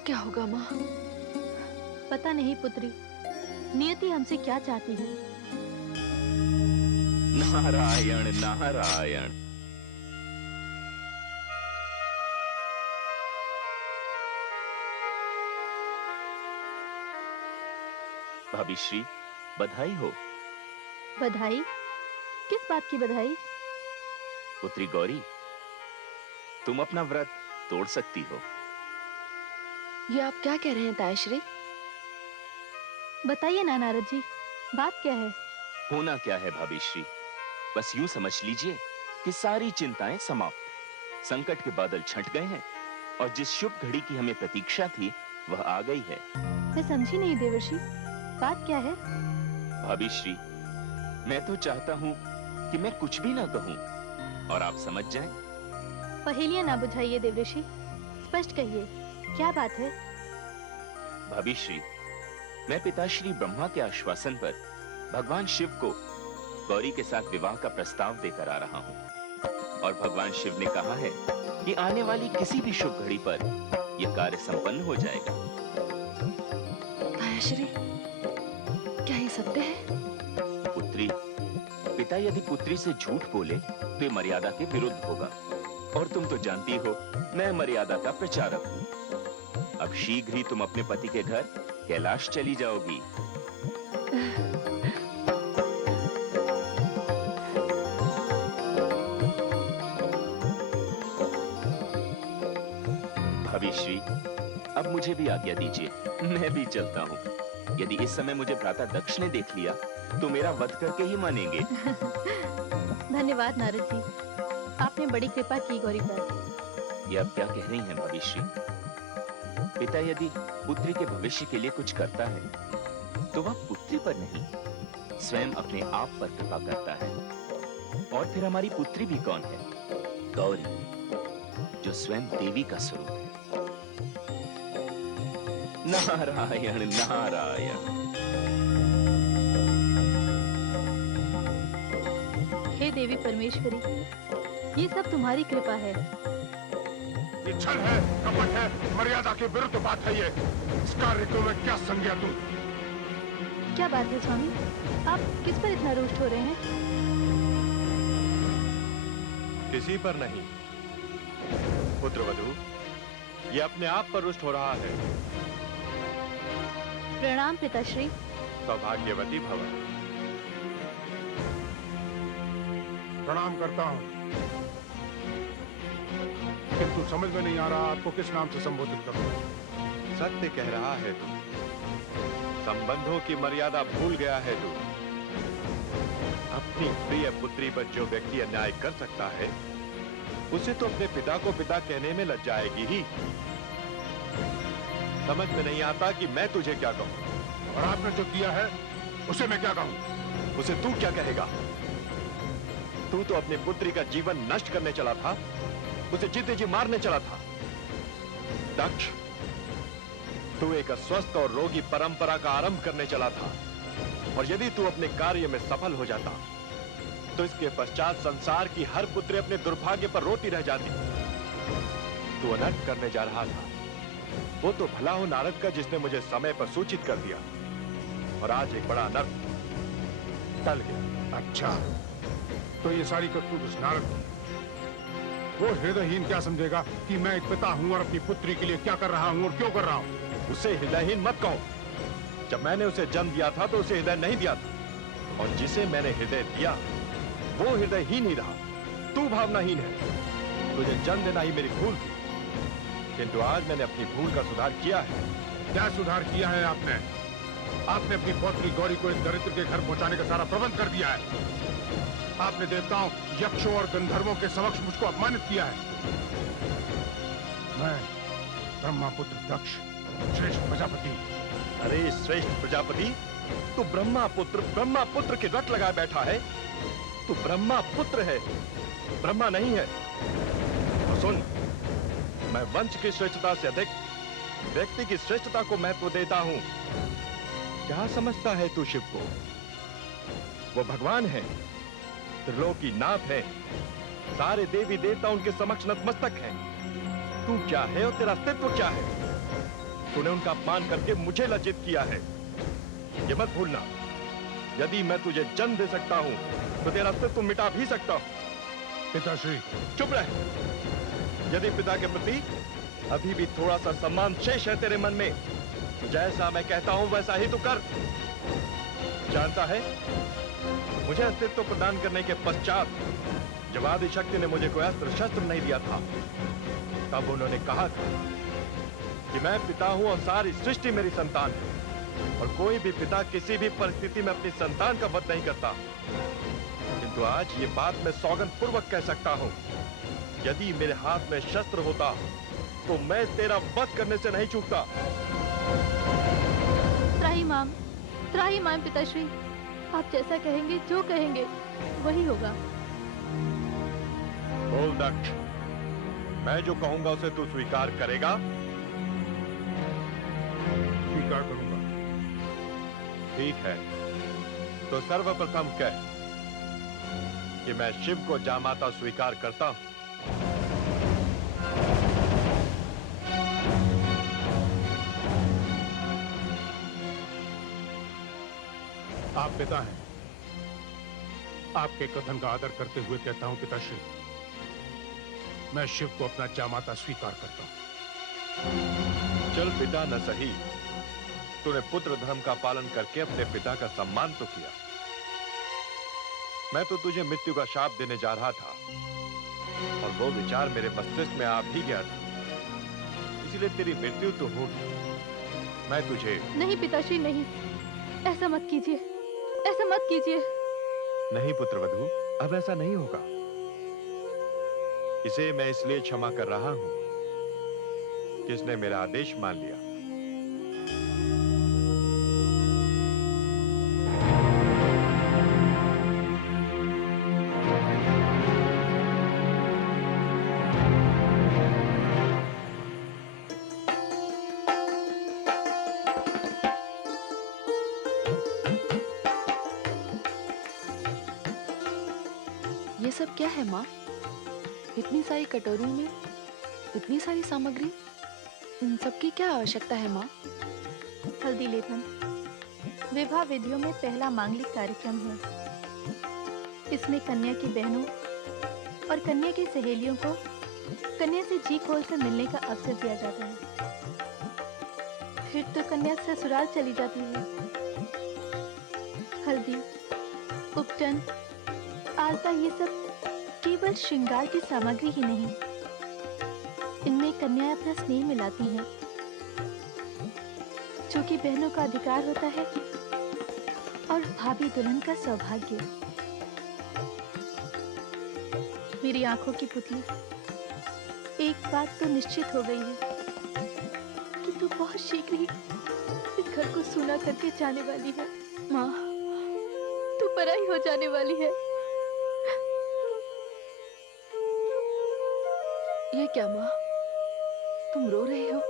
अब क्या होगा माँ? पता नहीं पुत्री, नियति हमसे क्या चाहती है। नारायण नारायण। भाभी श्री, बधाई हो। बधाई? किस बात की बधाई? पुत्री गौरी, तुम अपना व्रत तोड़ सकती हो। ये आप क्या कह रहे हैं तायाश्री? बताइए ना नारद जी, बात क्या है? होना क्या है भाभी श्री, बस यूं समझ लीजिए कि सारी चिंताएं समाप्त, संकट के बादल छंट गए हैं और जिस शुभ घड़ी की हमें प्रतीक्षा थी वह आ गई है। मैं समझी नहीं देवर्षि, बात क्या है? भाभी श्री, मैं तो चाहता हूं कि मैं कुछ भी ना कहूं और आप समझ जाएं। पहेलियां ना बुझाइए देवर्षि, स्पष्ट कहिए, क्या बात है? भाभी श्री, मैं पिताश्री ब्रह्मा के आश्वासन पर भगवान शिव को गौरी के साथ विवाह का प्रस्ताव देकर आ रहा हूं और भगवान शिव ने कहा है कि आने वाली किसी भी शुभ घड़ी पर यह कार्य संपन्न हो जाएगा। तायाश्री, क्या ये सत्य है? पुत्री, पिता यदि पुत्री से झूठ बोले तो ये मर्यादा के विरुद्ध होगा और तुम तो जानती हो मैं मर्यादा का प्रचारक हूं। अब शीघ्र ही तुम अपने पति के घर कैलाश चली जाओगी। भाभी श्री, अब मुझे भी आज्ञा दीजिए, मैं भी चलता हूँ। यदि इस समय मुझे भ्राता दक्ष ने देख लिया तो मेरा वध करके ही मानेंगे। धन्यवाद नारद जी, आपने बड़ी कृपा की गौरी पर। ये अब क्या कह रही हैं भाभी श्री? पिता यदि पुत्री के भविष्य के लिए कुछ करता है तो वह पुत्री पर नहीं, स्वयं अपने आप पर कृपा करता है। और फिर हमारी पुत्री भी कौन है? गौरी, जो स्वयं देवी का स्वरूप है। नारायण नारायण। हे देवी परमेश्वरी, ये सब तुम्हारी कृपा है। ये छल है, कपट है, मर्यादा के विरुद्ध बात है ये। इस कार्य को मैं क्या समझा तू? क्या बात है स्वामी, आप किस पर इतना रुष्ट हो रहे हैं? किसी पर नहीं पुत्रवधू, ये अपने आप पर रुष्ट हो रहा है। प्रणाम पिताश्री। सौभाग्यवती भव। प्रणाम करता हूँ, किंतु समझ में नहीं आ रहा आपको किस नाम से संबोधित करूं। सत्य कह रहा है तू, संबंधों की मर्यादा भूल गया है तू। अपनी प्रिय पुत्री पर जो व्यक्ति अन्याय कर सकता है उसे तो अपने पिता को पिता कहने में लज जाएगी ही। समझ में नहीं आता कि मैं तुझे क्या कहूं। और आपने जो किया है उसे मैं क्या कहूं? उसे तू क्या कहेगा? तू तो अपनी पुत्री का जीवन नष्ट करने चला था, उसे जीते जी मारने चला था। दक्ष, तू एक अस्वस्थ और रोगी परंपरा का आरंभ करने चला था और यदि तू अपने कार्य में सफल हो जाता तो इसके पश्चात संसार की हर पुत्री अपने दुर्भाग्य पर रोती रह जाती। तू अनर्थ करने जा रहा था, वो तो भला हो नारद का जिसने मुझे समय पर सूचित कर दिया, और आज एक बड़ा अनर्थ टल गया। अच्छा, तो ये सारी करतूत उस नारद की। वो हृदयहीन क्या समझेगा कि मैं एक पिता हूं और अपनी पुत्री के लिए क्या कर रहा हूं और क्यों कर रहा हूं? उसे हृदयहीन मत कहो। जब मैंने उसे जन्म दिया था तो उसे हृदय नहीं दिया था, और जिसे मैंने हृदय दिया वो हृदयहीन ही रहा। तू भावनाहीन है। तुझे जन्म देना ही मेरी भूल थी, किंतु आज मैंने अपनी भूल का सुधार किया है। क्या सुधार किया है आपने? आपने अपनी पौत्री गौरी को इस दरिद्र के घर पहुंचाने का सारा प्रबंध कर दिया है। आपने देवताओं, यक्षों और गंधर्वों के समक्ष मुझको अपमानित किया है। मैं ब्रह्मापुत्र दक्ष, श्रेष्ठ प्रजापति। अरे श्रेष्ठ प्रजापति, तू ब्रह्मा पुत्र के रट लगाए बैठा है। तू ब्रह्मा पुत्र है, ब्रह्मा नहीं है। और सुन, मैं वंश की श्रेष्ठता से अधिक व्यक्ति की श्रेष्ठता को महत्व देता हूं। क्या समझता है तू शिव को? वो भगवान है, त्रिलोकीनाथ है, सारे देवी देवता उनके समक्ष नतमस्तक हैं। तू क्या है और तेरा अस्तित्व क्या है? तूने उनका अपमान करके मुझे लज्जित किया है। ये मत भूलना, यदि मैं तुझे जन्म दे सकता हूं तो तेरा अस्तित्व मिटा भी सकता हूं। पिताश्री, चुप रह। यदि पिता के प्रति अभी भी थोड़ा सा सम्मान शेष है तेरे मन में, तो जैसा मैं कहता हूं वैसा ही तू कर। जानता है, मुझे अस्तित्व प्रदान करने के पश्चात जब आदि शक्ति ने मुझे कोई अस्त्र शस्त्र नहीं दिया था, तब उन्होंने कहा था कि मैं पिता हूं और सारी सृष्टि मेरी संतान है, और कोई भी पिता किसी भी परिस्थिति में अपनी संतान का वध नहीं करता। किंतु आज ये बात मैं सौगंध पूर्वक कह सकता हूं, यदि मेरे हाथ में शस्त्र होता तो मैं तेरा वध करने से नहीं चूकता। त्राहिमाम पिताश्री, आप जैसा कहेंगे, जो कहेंगे वही होगा। बोल दक्ष, मैं जो कहूंगा उसे तू स्वीकार करेगा? स्वीकार करूंगा। ठीक है, तो सर्वप्रथम कह कि मैं शिव को जामाता स्वीकार करता हूं। आप पिता हैं, आपके कथन का आदर करते हुए कहता हूं पिताश्री, मैं शिव को अपना जामाता स्वीकार करता हूं। चल पिता न सही, तूने पुत्र धर्म का पालन करके अपने पिता का सम्मान तो किया। मैं तो तुझे मृत्यु का शाप देने जा रहा था, और वो विचार मेरे मस्तिष्क में आ भी गया था, इसलिए तेरी मृत्यु तो होगी। मैं तुझे नहीं पिताश्री, नहीं, ऐसा मत कीजिए, ऐसा मत कीजिए। नहीं पुत्रवधू, अब ऐसा नहीं होगा। इसे मैं इसलिए क्षमा कर रहा हूं कि इसने मेरा आदेश मान लिया। ये सब क्या है माँ? इतनी सारी कटोरी में इतनी सारी सामग्री, इन सब की क्या आवश्यकता है माँ? हल्दी लेपन विवाह विधियों में पहला मांगलिक कार्यक्रम है। इसमें कन्या की बहनों और कन्या की सहेलियों को कन्या से जी खोलकर मिलने का अवसर दिया जाता है। फिर तो कन्या ससुराल चली जाती है। हल्दी, उपटन, आलता, ये सब केवल श्रृंगार की सामग्री ही नहीं, इनमें कन्याएं अपना स्नेह मिलाती हैं, जो कि बहनों का अधिकार होता है और भाभी दुल्हन का सौभाग्य। मेरी आंखों की पुतली, एक बात तो निश्चित हो गई है कि तू बहुत शीघ्र ही इस घर को सूना करके जाने वाली है। माँ, तू पराई हो जाने वाली है। ये क्या माँ, तुम रो रहे हो?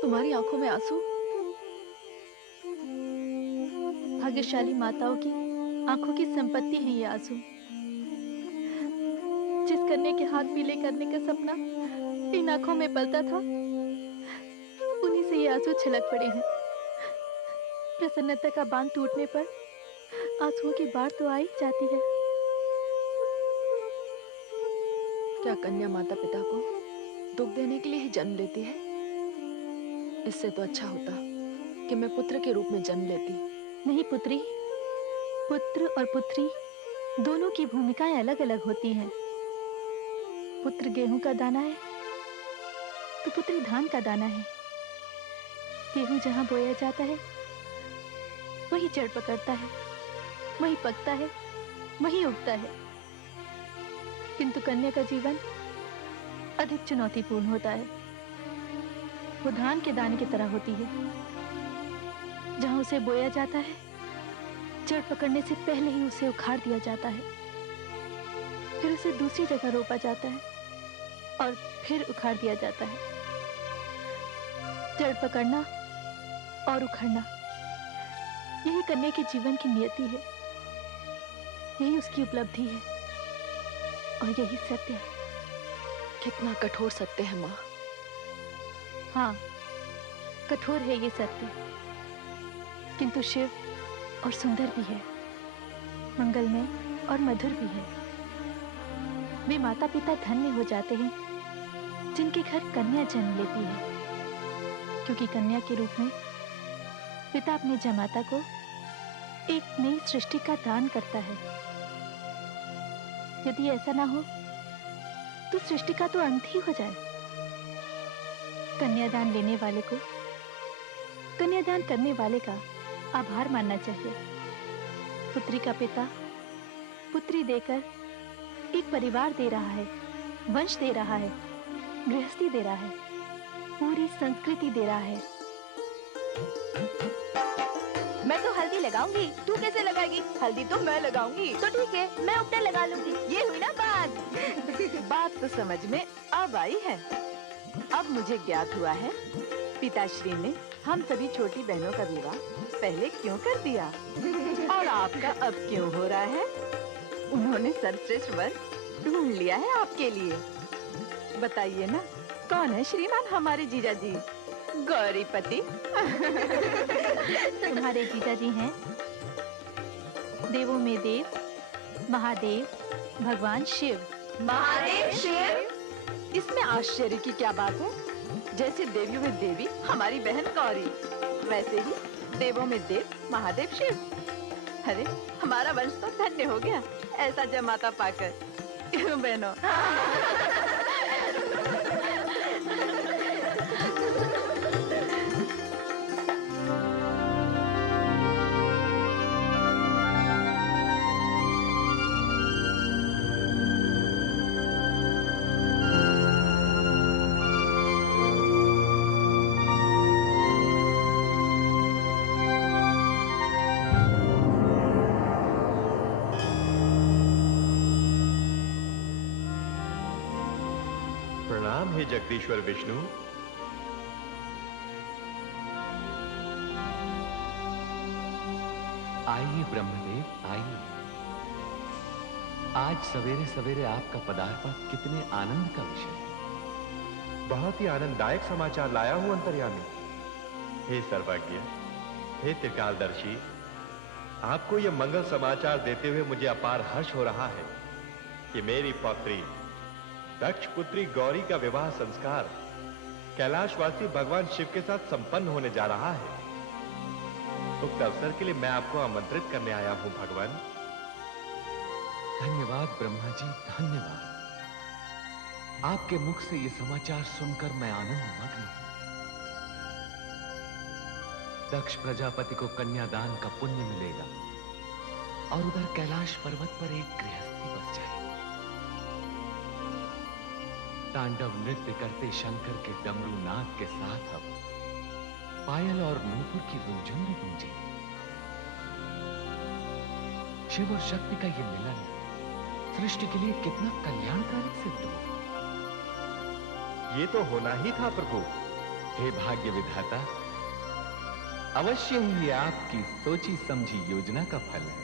तुम्हारी आंखों में आंसू? भाग्यशाली माताओं की आंखों की संपत्ति है ये आंसू। जिस कन्या के हाथ पीले करने का सपना इन आंखों में पलता था, उन्हीं से ये आंसू छलक पड़े हैं। प्रसन्नता का बांध टूटने पर आंसुओं की बाढ़ तो आ ही जाती है। क्या कन्या माता पिता को दुख देने के लिए ही जन्म लेती है? इससे तो अच्छा होता कि मैं पुत्र के रूप में जन्म लेती। नहीं पुत्री, पुत्र और पुत्री दोनों की भूमिकाएं अलग अलग होती हैं। पुत्र गेहूं का दाना है तो पुत्री धान का दाना है। गेहूं जहां बोया जाता है वही जड़ पकड़ता है, वही पकता है, वही उगता है। किंतु कन्या का जीवन अधिक चुनौतीपूर्ण होता है। वो धान के दाने की तरह होती है, जहां उसे बोया जाता है, जड़ पकड़ने से पहले ही उसे उखाड़ दिया जाता है। फिर उसे दूसरी जगह रोपा जाता है और फिर उखाड़ दिया जाता है। जड़ पकड़ना और उखड़ना, यही कन्या के जीवन की नियति है, यही उसकी उपलब्धि है और यही सत्य है। कितना कठोर सत्य है माँ। हाँ, कठोर है ये सत्य, किंतु शिव और सुंदर भी है, मंगलमय और मधुर भी है। वे माता पिता धन्य हो जाते हैं जिनके घर कन्या जन्म लेती है, क्योंकि कन्या के रूप में पिता अपने जमाता को एक नई सृष्टि का दान करता है। यदि ऐसा ना हो तो सृष्टि का तो अंत ही हो जाए। कन्यादान लेने वाले को कन्यादान करने वाले का आभार मानना चाहिए। पुत्री का पिता पुत्री देकर एक परिवार दे रहा है, वंश दे रहा है, गृहस्थी दे रहा है, पूरी संस्कृति दे रहा है। मैं तो हल्दी लगाऊंगी, तू कैसे लगाएगी? हल्दी तो मैं लगाऊंगी। तो ठीक है, मैं उपटा लगा लूंगी। ये हुई ना बात। बात तो समझ में अब आई है। अब मुझे ज्ञात हुआ है पिताश्री ने हम सभी छोटी बहनों का विवाह पहले क्यों कर दिया और आपका अब क्यों हो रहा है। उन्होंने सर्वश्रेष्ठ वर ढूंढ लिया है आपके लिए। बताइए ना, कौन है श्रीमान हमारे जीजा जी? गौरीपति। तुम्हारे जीजा जी हैं देवों में देव, महादेव, भगवान शिव। महादेव शिव। इसमें आश्चर्य की क्या बात है? जैसे देवियों में देवी हमारी बहन गौरी, वैसे ही देवों में देव महादेव शिव। अरे हमारा वंश तो धन्य हो गया ऐसा जमाता पाकर। क्यों बहनों? प्रणाम हे जगदीश्वर विष्णु। आइए ब्रह्मदेव, आइए। आज सवेरे सवेरे आपका पदार्पण कितने आनंद का विषय है। बहुत ही आनंददायक समाचार लाया हूं अंतर्यामी। हे सर्वज्ञ, हे त्रिकालदर्शी, आपको यह मंगल समाचार देते हुए मुझे अपार हर्ष हो रहा है कि मेरी पौत्री दक्ष पुत्री गौरी का विवाह संस्कार कैलाशवासी भगवान शिव के साथ संपन्न होने जा रहा है। उक्त अवसर के लिए मैं आपको आमंत्रित करने आया हूं भगवान। धन्यवाद ब्रह्मा जी, धन्यवाद। आपके मुख से ये समाचार सुनकर मैं आनंद मग्न हूं। दक्ष प्रजापति को कन्यादान का पुण्य मिलेगा और उधर कैलाश पर्वत पर एक गृहस्थी बस जाएगी। तांडव नृत्य करते शंकर के डमरू नाद के साथ अब पायल और नूपुर की रुंझुन भी गूंजेगी। शिव और शक्ति का यह मिलन सृष्टि के लिए कितना कल्याणकारी सिद्ध हो। ये तो होना ही था प्रभु। हे भाग्य विधाता, अवश्य ही ये आपकी सोची समझी योजना का फल है।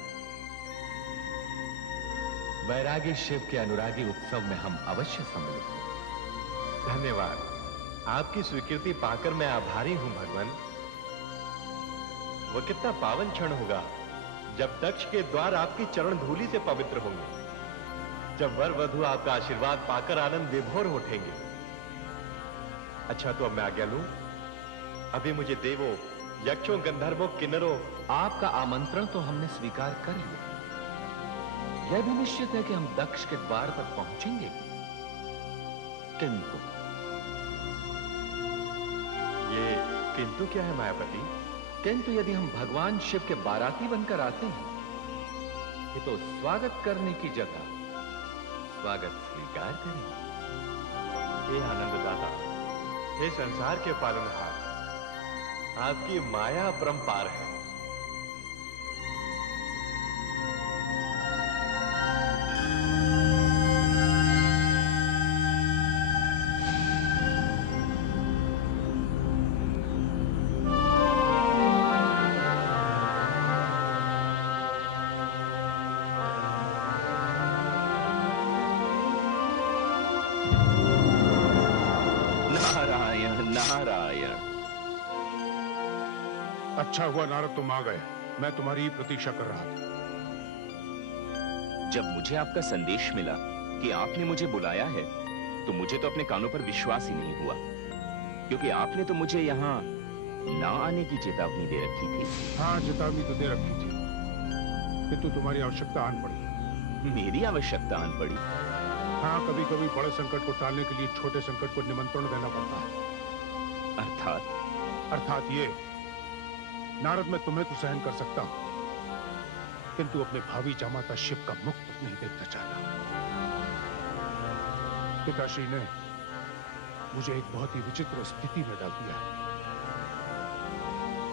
वैरागी शिव के अनुरागी उत्सव में हम अवश्य सम्मिलित हों। धन्यवाद। आपकी स्वीकृति पाकर मैं आभारी हूं भगवान। वह कितना पावन क्षण होगा जब दक्ष के द्वार आपकी चरण धूलि से पवित्र होंगे, जब वर वधु आपका आशीर्वाद पाकर आनंद विभोर उठेंगे। अच्छा तो अब मैं आज्ञा लूं। अभी मुझे देवों, यक्षों, गंधर्वों, किन्नरों। आपका आमंत्रण तो हमने स्वीकार कर लिया। यह भी निश्चित है कि हम दक्ष के द्वार तक पहुंचेंगे, किंतु ये किंतु क्या है मायापति? किंतु यदि हम भगवान शिव के बाराती बनकर आते हैं, ये तो स्वागत करने की जगह स्वागत स्वीकार करेंगे। हे आनंददाता, हे संसार के पालनहार, आपकी माया अपरंपार है। नारायण नारायण। अच्छा हुआ नारद तुम आ गए, मैं तुम्हारी ही प्रतीक्षा कर रहा था। जब मुझे आपका संदेश मिला कि आपने मुझे बुलाया है, तो मुझे तो अपने कानों पर विश्वास ही नहीं हुआ, क्योंकि आपने तो मुझे यहाँ ना आने की चेतावनी दे रखी थी। हाँ, चेतावनी तो दे रखी थी, किंतु तुम्हारी आवश्यकता आन पड़ी। मेरी आवश्यकता आन पड़ी? हाँ, कभी कभी बड़े संकट को टालने के लिए छोटे संकट को निमंत्रण देना पड़ता है। अर्थात ये, नारद, मैं तुम्हें तो सहन कर सकता हूं, किंतु अपने भावी जामाता शिव का मुख नहीं देखना चाहता। पिताश्री ने मुझे एक बहुत ही विचित्र स्थिति में डाल दिया है।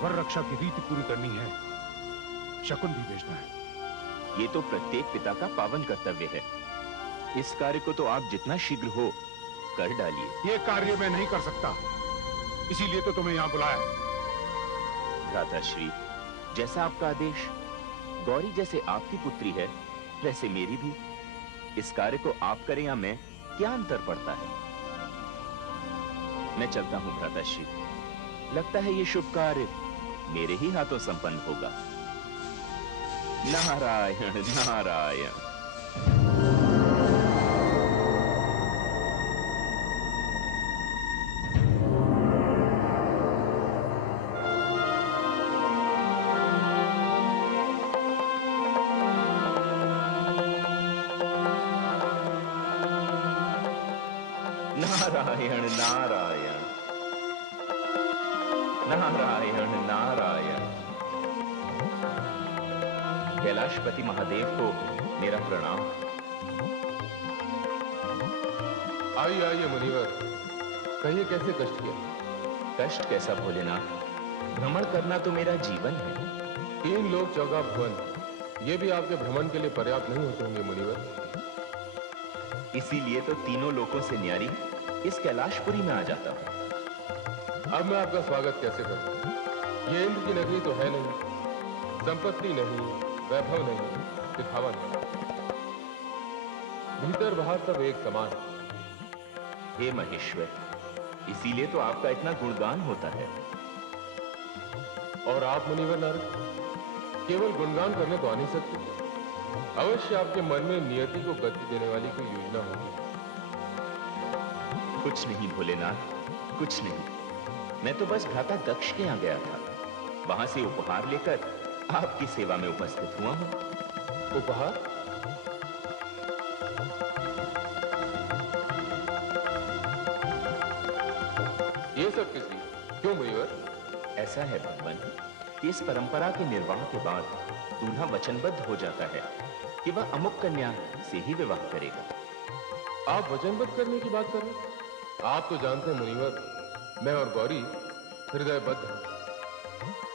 वर रक्षा की रीति पूरी करनी है, शकुन भी भेजना है। ये तो प्रत्येक पिता का पावन कर्तव्य है। इस कार्य को तो आप जितना शीघ्र हो कर डालिए। ये कार्य मैं नहीं कर सकता, इसीलिए तो तुम्हें यहाँ बुलाया है। भ्राताश्री, जैसा आपका आदेश। गौरी जैसे आपकी पुत्री है, वैसे मेरी भी। इस कार्य को आप करें या मैं, क्या अंतर पड़ता है? मैं चलता हूं भ्राताश्री। लगता है ये शुभ कार्य मेरे ही हाथों संपन्न होगा। नारायण नारायण। नारायण नारायण नारायण नारायण। कैलाशपति महादेव को मेरा प्रणाम। आइए आइए मुनिवर, कहिए कैसे कष्ट किया? कष्ट कैसा भोलेनाथ, भ्रमण करना तो मेरा जीवन है। 3 लोक 14 भुवन, ये भी आपके भ्रमण के लिए पर्याप्त नहीं होते होंगे मुनिवर। इसीलिए तो तीनों लोकों से न्यारी इस कैलाशपुरी में आ जाता हूं। अब मैं आपका स्वागत कैसे करूं? ये इंद्र की नगरी तो है नहीं, संपत्ति नहीं, वैभव नहीं, दिखावा नहीं, भीतर बाहर सब एक समान है। हे महेश्वर, इसीलिए तो आपका इतना गुणगान होता है। और आप मुनिवर नारद केवल गुणगान करने तो आ नहीं सकते, अवश्य आपके मन में नियति को गति देने वाली कोई योजना होगी। कुछ नहीं भोलेनाथ, कुछ नहीं। मैं तो बस भ्राता दक्ष के यहाँ गया था, वहां से उपहार लेकर आपकी सेवा में उपस्थित हुआ हूं। उपहार? ये सब किस लिए? क्यों मुनिवर? ऐसा है भगवान कि इस परंपरा के निर्वाह के बाद दूल्हा वचनबद्ध हो जाता है कि वह अमुक कन्या से ही विवाह करेगा। आप वचनबद्ध करने की बात कर रहे हैं? आप तो जानते हैं मुनिवर, मैं और गौरी हृदयबद्ध हैं।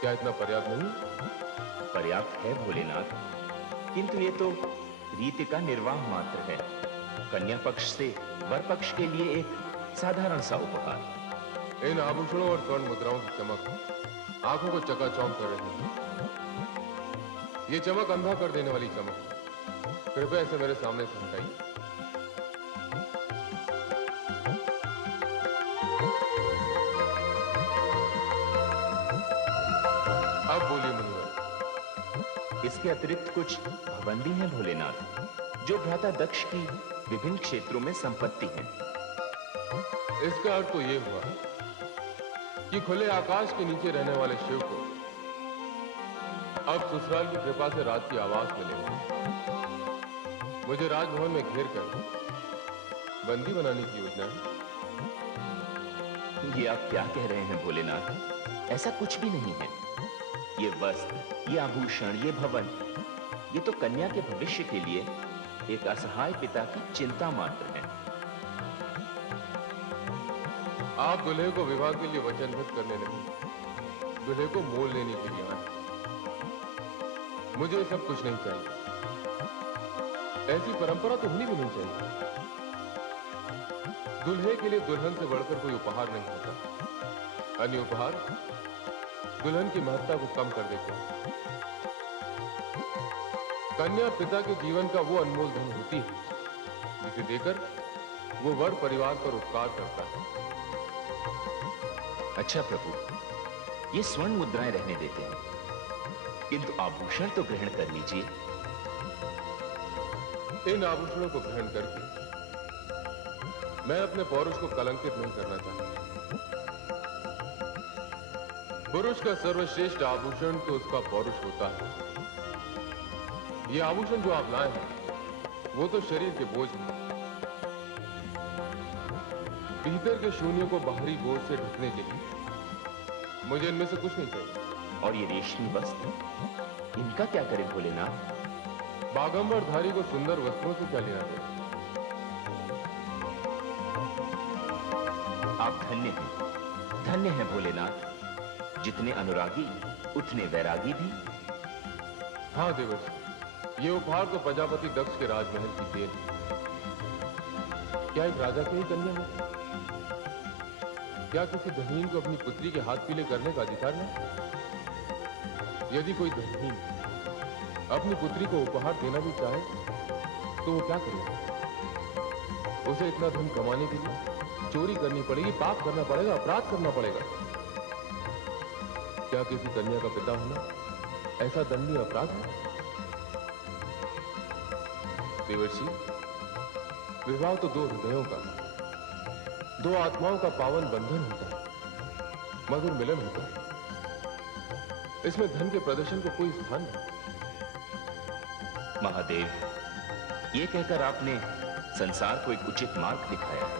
क्या इतना पर्याप्त नहीं? पर्याप्त है भोलेनाथ, किंतु ये तो रीति का निर्वाह मात्र है। कन्या पक्ष से वर पक्ष के लिए एक साधारण सा उपहार। इन आभूषणों और स्वर्ण मुद्राओं की चमक आंखों को चकाचौंध कर रही है। ये चमक अंधा कर देने वाली चमक। कृपया इसे मेरे सामने से हटाइए। अब बोलिए मुनिवर। इसके अतिरिक्त कुछ भवन भी हैं भोलेनाथ, जो भ्राता दक्ष की विभिन्न क्षेत्रों में संपत्ति है। इसका अर्थ तो ये हुआ कि खुले आकाश के नीचे रहने वाले शिव को अब ससुराल की कृपा से रात की आवाज मिलेगी। मुझे राजभवन में घेर कर बंदी बनाने की योजना है। ये आप क्या कह रहे हैं भोलेनाथ? ऐसा कुछ भी नहीं है। ये वस्त्र, ये आभूषण, ये भवन, ये तो कन्या के भविष्य के लिए एक असहाय पिता की चिंता मात्र है। आप दुल्हे को विवाह के लिए वचनबद्ध करने नहीं, दुल्हे को मोल लेने के लिए आए। मुझे सब कुछ नहीं चाहिए। ऐसी परंपरा तो होनी भी नहीं चाहिए। दुल्हे के लिए दुल्हन से बढ़कर कोई उपहार नहीं होता। अन्य उपहार दुल्हन की महत्ता को कम कर देते हैं। कन्या पिता के जीवन का वो अनमोल धन होती है जिसे देकर वो वर परिवार पर उपकार करता है। अच्छा प्रभु, ये स्वर्ण मुद्राएं रहने देते हैं, किंतु आभूषण तो ग्रहण कर लीजिए। इन आभूषणों को ग्रहण करके मैं अपने पौरुष को कलंकित नहीं करना चाहता। पुरुष का सर्वश्रेष्ठ आभूषण तो उसका पौरुष होता है। ये आभूषण जो आप लाए हैं वो तो शरीर के बोझ हैं। भीतर के शून्य को बाहरी बोझ से ढकने के लिए मुझे इनमें से कुछ नहीं चाहिए। और ये रेशमी वस्त्र, इनका क्या करें भोलेनाथ? बागंबरधारी को सुंदर वस्त्रों से क्या लेना देना? आप धन्य हैं भोलेनाथ। जितने अनुरागी उतने वैरागी भी। हाँ देवर्षि, ये उपहार तो प्रजापति दक्ष के राजमहल की देन है। क्या एक राजा की ही कन्या है? क्या किसी धनीन को अपनी पुत्री के हाथ पीले करने का अधिकार नहीं? यदि कोई धनीन अपनी पुत्री को उपहार देना भी चाहे तो वो क्या करेगा? उसे इतना धन कमाने के लिए चोरी करनी पड़ेगी, पाप करना पड़ेगा, अपराध करना पड़ेगा। क्या किसी कन्या का पिता होना ऐसा दंडनीय अपराध है? देवर्षि, विवाह तो दो हृदयों का, दो आत्माओं का पावन बंधन होता है, मधुर मिलन होता है। इसमें धन के प्रदर्शन को कोई स्थान नहीं। महादेव, ये कहकर आपने संसार को एक उचित मार्ग दिखाया है।